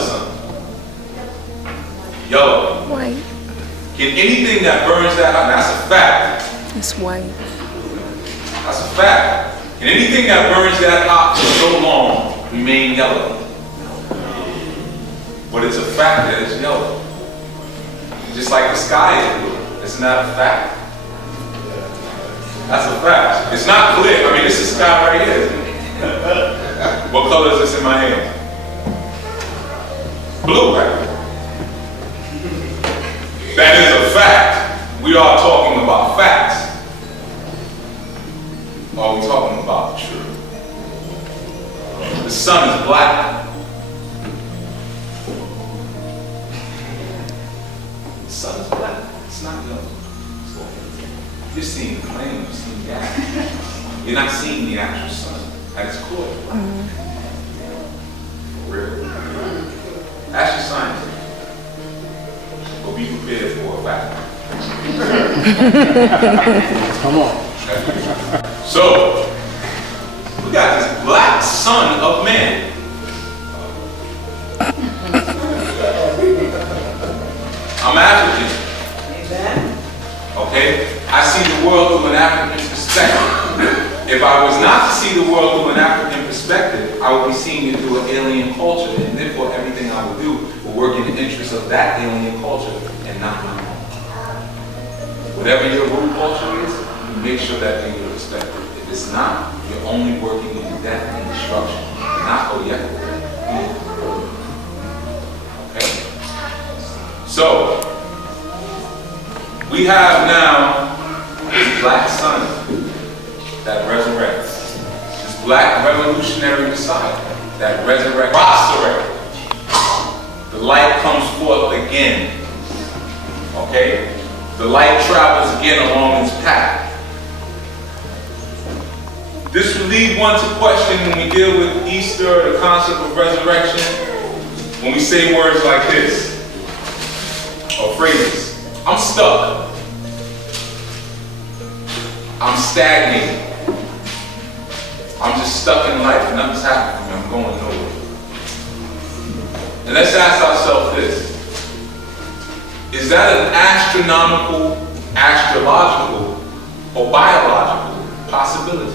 sun? Yellow. White. Can anything that burns that hot, that's a fact. It's white. That's a fact. Can anything that burns that hot for so long remain yellow? But it's a fact that it's yellow. Just like the sky is blue. Isn't that a fact? That's a fact. It's not clear. I mean, this is sky right here, isn't it? What color is this in my hand? Blue, right? That is a fact. We are talking about facts. Or are we talking about the truth? The sun is black. The sun is black. It's not yellow. You're seeing the flame, you're seeing the action. You're not seeing the actual sun at its core. For real. Ask your scientist. But be prepared for a fact. Come on. So, we got this black son of man. I'm African. Okay? I see the world through an African perspective. If I was not to see the world through an African perspective, I would be seeing it through an alien culture, and therefore everything I would do would work in the interest of that alien culture and not my own. Whatever your root culture is, you make sure that thing is respected. If it's not, you're only working in death and destruction, not Oyeko. Okay? So, we have now this black sun that resurrects. This black revolutionary Messiah that resurrects. The light comes forth again. Okay? The light travels again along its path. This will lead one to question when we deal with Easter, the concept of resurrection, when we say words like this, or phrases. I'm stuck. I'm stagnated. I'm just stuck in life. Nothing's happening for me. I'm going nowhere. And let's ask ourselves this. Is that an astronomical, astrological, or biological possibility?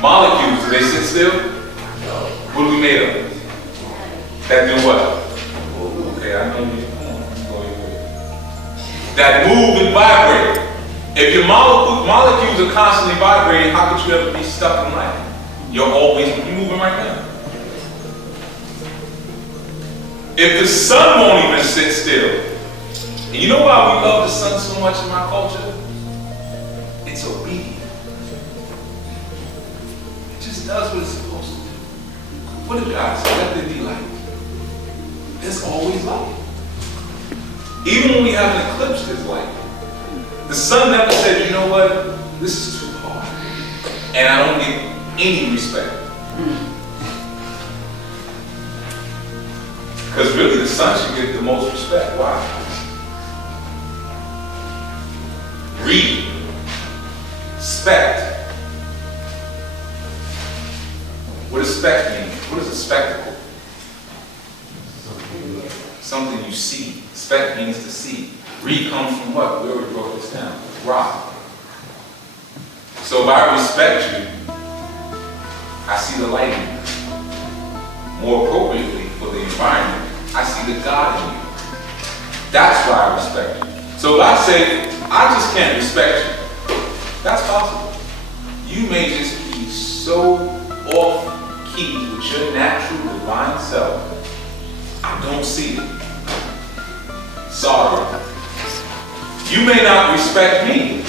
Molecules, do they sit still? What are we made of? That do what? Okay, I know you. That move and vibrate. If your molecules are constantly vibrating, how could you ever be stuck in life? You're always moving right now. If the sun won't even sit still, and you know why we love the sun so much in my culture? It's obedient. It just does what it's supposed to do. What did God say? Let there be light. There's always light. Even when we have an eclipse, there's light. The sun never said, you know what, this is too hard. And I don't get any respect. Because really the sun should get the most respect. Why? Respect. What does spect mean? What is a spectacle? Something you see. Spect means to see. Re comes from what? We already wrote this down. Rock. So if I respect you, I see the light in you. More appropriately for the environment, I see the God in you. That's why I respect you. So if I say, I just can't respect you, that's possible. You may just be so off key with your natural divine self, I don't see it. Sorry. You may not respect me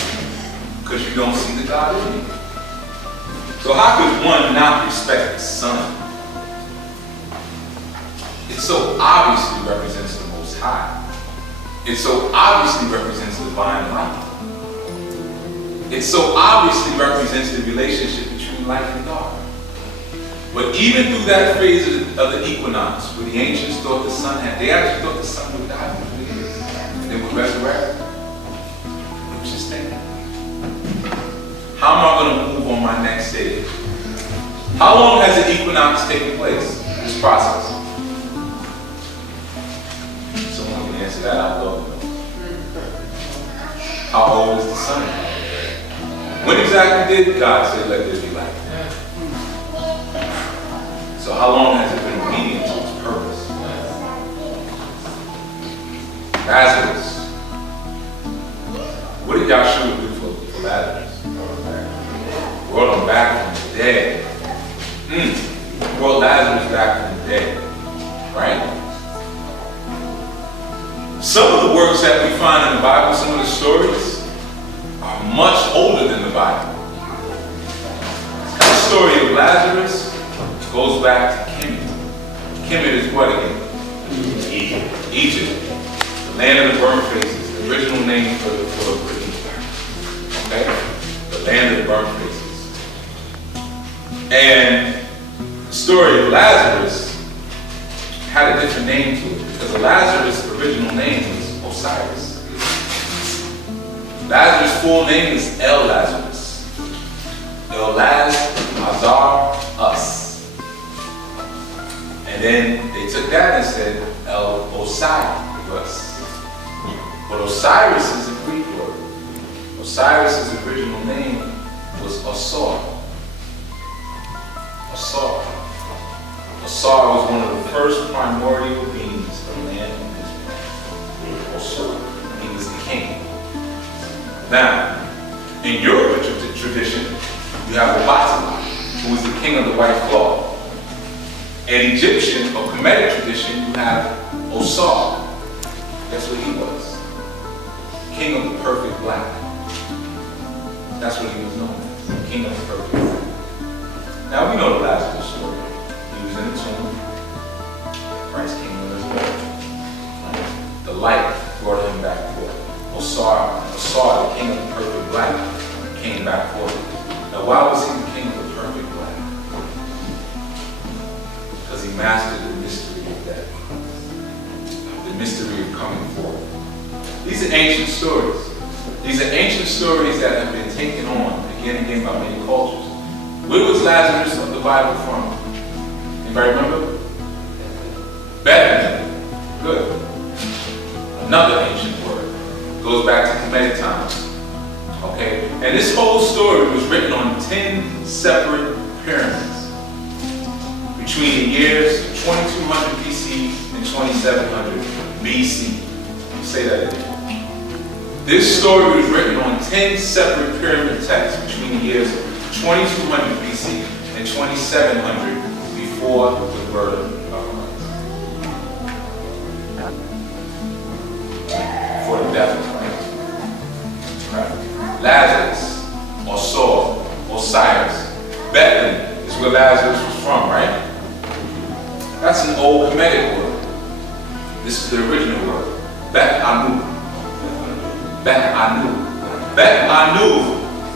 because you don't see the God in me. So how could one not respect the sun? It so obviously represents the Most High. It so obviously represents divine light. It so obviously represents the relationship between light and dark. But even through that phase of the equinox, where the ancients thought the sun had, they actually thought the sun would die for 3 years and then would resurrect. Just think, how am I going to move on my next stage? How long has the equinox taken place, this process? Someone can answer that out loud. How old is the sun? When exactly did God say, let there be light? So how long has it been obedient to its purpose? Lazarus. What did Yahshua do for Lazarus? Brought him back from the dead. Brought Lazarus back from the dead. Right? Some of the works that we find in the Bible, some of the stories, are much older than the Bible. The story of Lazarus goes back to Kemet. Kemet is what again? Egypt. The land of the burnt faces. The original name for Egypt. Okay? The land of the burnt faces. And the story of Lazarus had a different name to it, because Lazarus' original name was Osiris. Lazarus' full name is El Lazarus. El Laz, Azar, us. And then they took that and said El Osiris. But Osiris is a Greek word. Osiris' original name was Asar. Asar. Asar was one of the first primordial beings of man on this planet. Asar. He was the king. Now, in Yoruba tradition, you have Obatala, who was the king of the white cloth. In Egyptian or Kemetic tradition, you have Osar. That's what he was. King of the perfect black. That's what he was known as. King of the perfect black. Now we know the Lazarus story. He was in the tomb. Christ came in his bed. The light brought him back forth. Osar, the king of the perfect black, came back forth. Now why was he the king of the perfect black? Because he mastered the mystery of death. The mystery of coming forth. These are ancient stories. These are ancient stories that have been taken on again and again by many cultures. Where was Lazarus of the Bible from? Anybody remember? Bethlehem. Good. Another ancient word. Goes back to Kemetic times. Okay? And this whole story was written on 10 separate pyramids between the years 2200 BC and 2700 BC. Say that again. This story was written on 10 separate pyramid texts between the years 2200 BC and 2700 before the birth of Christ. For the death of Christ. Right. Lazarus, or Saul, Osiris. Bethlehem is where Lazarus was from, right? That's an old Kemetic word. This is the original word. Bet Anu. Bet Anu. Bet Anu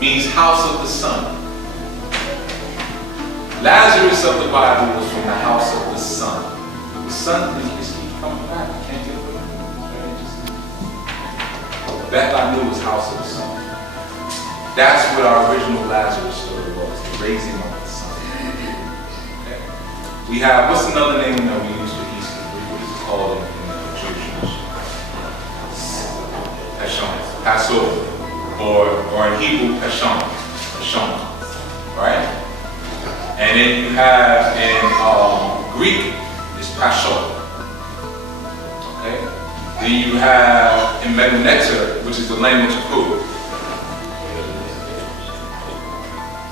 means house of the sun. Lazarus of the Bible was from the house of the sun. The sun is coming back. You can't get rid of it. It's very interesting. Bet Anu was house of the sun. That's what our original Lazarus story was. The raising of the sun. Okay. We have, what's another name that we use for Easter? What is it called in Jewish tradition? Peshan, Passover, or in Hebrew, Peshan, right? And then you have in Greek, it's Pashot, okay? Then you have in Meduneter, which is the language of who?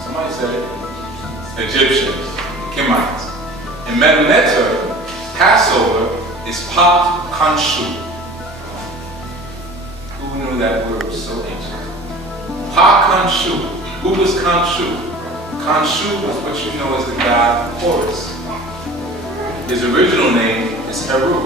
Somebody said it. Egyptians, Kemites. In Meduneter, Passover is Pa Kanshu. Who knew that word was so ancient? Pa Kanshu. Who was Kanshu? Kanshu is what you know as the god Horus. His original name is HRU.